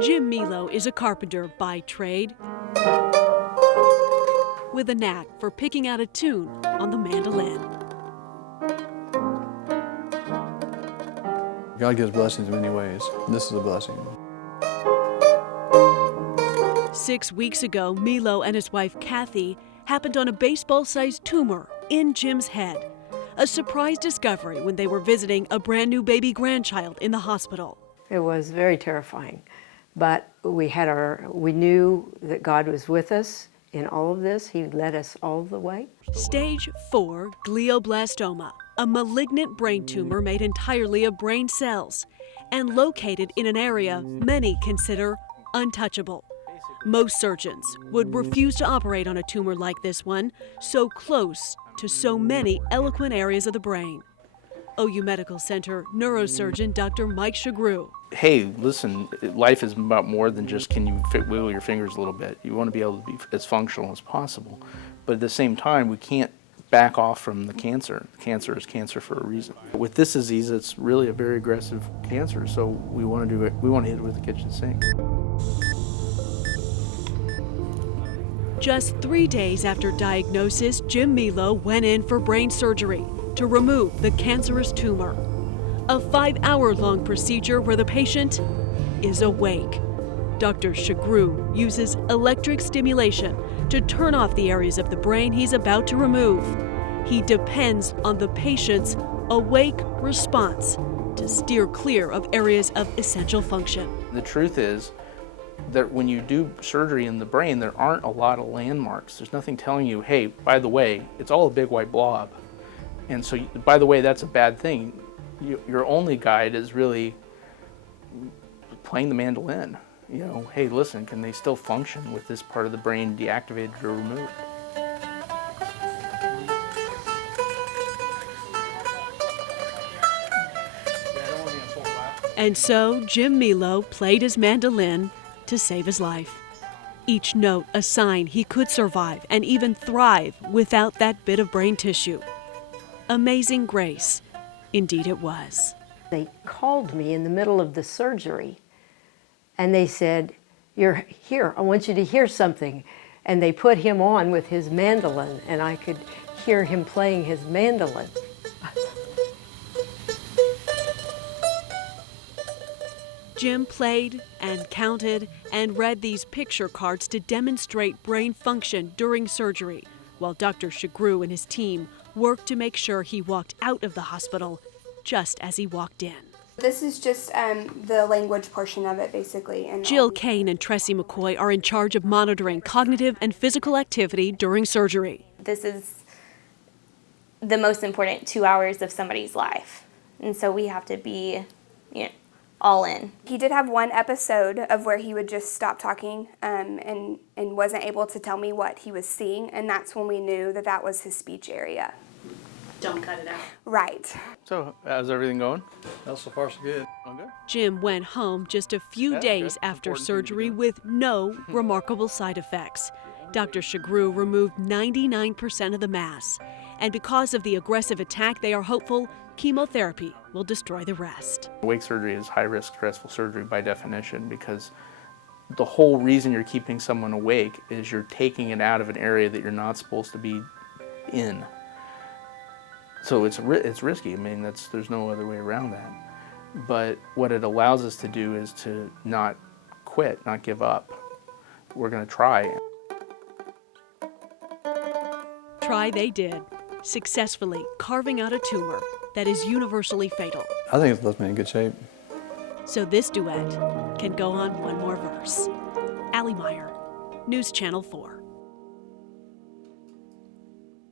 Jim Milo is a carpenter by trade, with a knack for picking out a tune on the mandolin. God gives blessings in many ways. This is a blessing. 6 weeks ago, Milo and his wife Kathy happened on a baseball-sized tumor in Jim's head. A surprise discovery when they were visiting a brand new baby grandchild in the hospital. It was very terrifying, but we knew that God was with us in all of this. He led us all the way. Stage 4 glioblastoma, a malignant brain tumor made entirely of brain cells and located in an area many consider untouchable. Most surgeons would refuse to operate on a tumor like this one, so close to so many eloquent areas of the brain. OU Medical Center neurosurgeon Dr. Mike Shagru. Hey, listen, life is about more than just can you wiggle your fingers a little bit. You want to be able to be as functional as possible. But at the same time, we can't back off from the cancer. Cancer is cancer for a reason. With this disease, it's really a very aggressive cancer, so we want to do it. We want to hit it with the kitchen sink. Just 3 days after diagnosis, Jim Milo went in for brain surgery to remove the cancerous tumor. A 5-hour-long procedure where the patient is awake. Dr. Shagru uses electric stimulation to turn off the areas of the brain he's about to remove. He depends on the patient's awake response to steer clear of areas of essential function. The truth is that when you do surgery in the brain, there aren't a lot of landmarks. There's nothing telling you, hey, by the way, it's all a big white blob. And so, by the way, that's a bad thing. Your only guide is really playing the mandolin. You know, hey, listen, can they still function with this part of the brain deactivated or removed? And so Jim Milo played his mandolin to save his life. Each note a sign he could survive and even thrive without that bit of brain tissue. Amazing grace, indeed it was. They called me in the middle of the surgery and they said, "You're here, I want you to hear something." And they put him on with his mandolin and I could hear him playing his mandolin. Jim played and counted and read these picture cards to demonstrate brain function during surgery, while Dr. Shagru and his team worked to make sure he walked out of the hospital just as he walked in. This is just the language portion of it, basically. And Jill Kane and Tressie McCoy are in charge of monitoring cognitive and physical activity during surgery. This is the most important 2 hours of somebody's life, and so we have to be, all in. He did have one episode of where he would just stop talking and wasn't able to tell me what he was seeing, and that's when we knew that that was his speech area. Don't cut it out. Right. So, how's everything going? Well, so far so good. Okay. Jim went home just a few days good. after Important thing to surgery do. with no remarkable side effects. Dr. Shagru removed 99% of the mass. And because of the aggressive attack, they are hopeful chemotherapy will destroy the rest. Awake surgery is high-risk, stressful surgery by definition because the whole reason you're keeping someone awake is you're taking it out of an area that you're not supposed to be in. So it's risky. I mean, there's no other way around that. But what it allows us to do is to not quit, not give up. We're going to try. Try they did, successfully carving out a tumor that is universally fatal. I think it's left me in good shape. So this duet can go on one more verse. Allie Meyer, News Channel 4.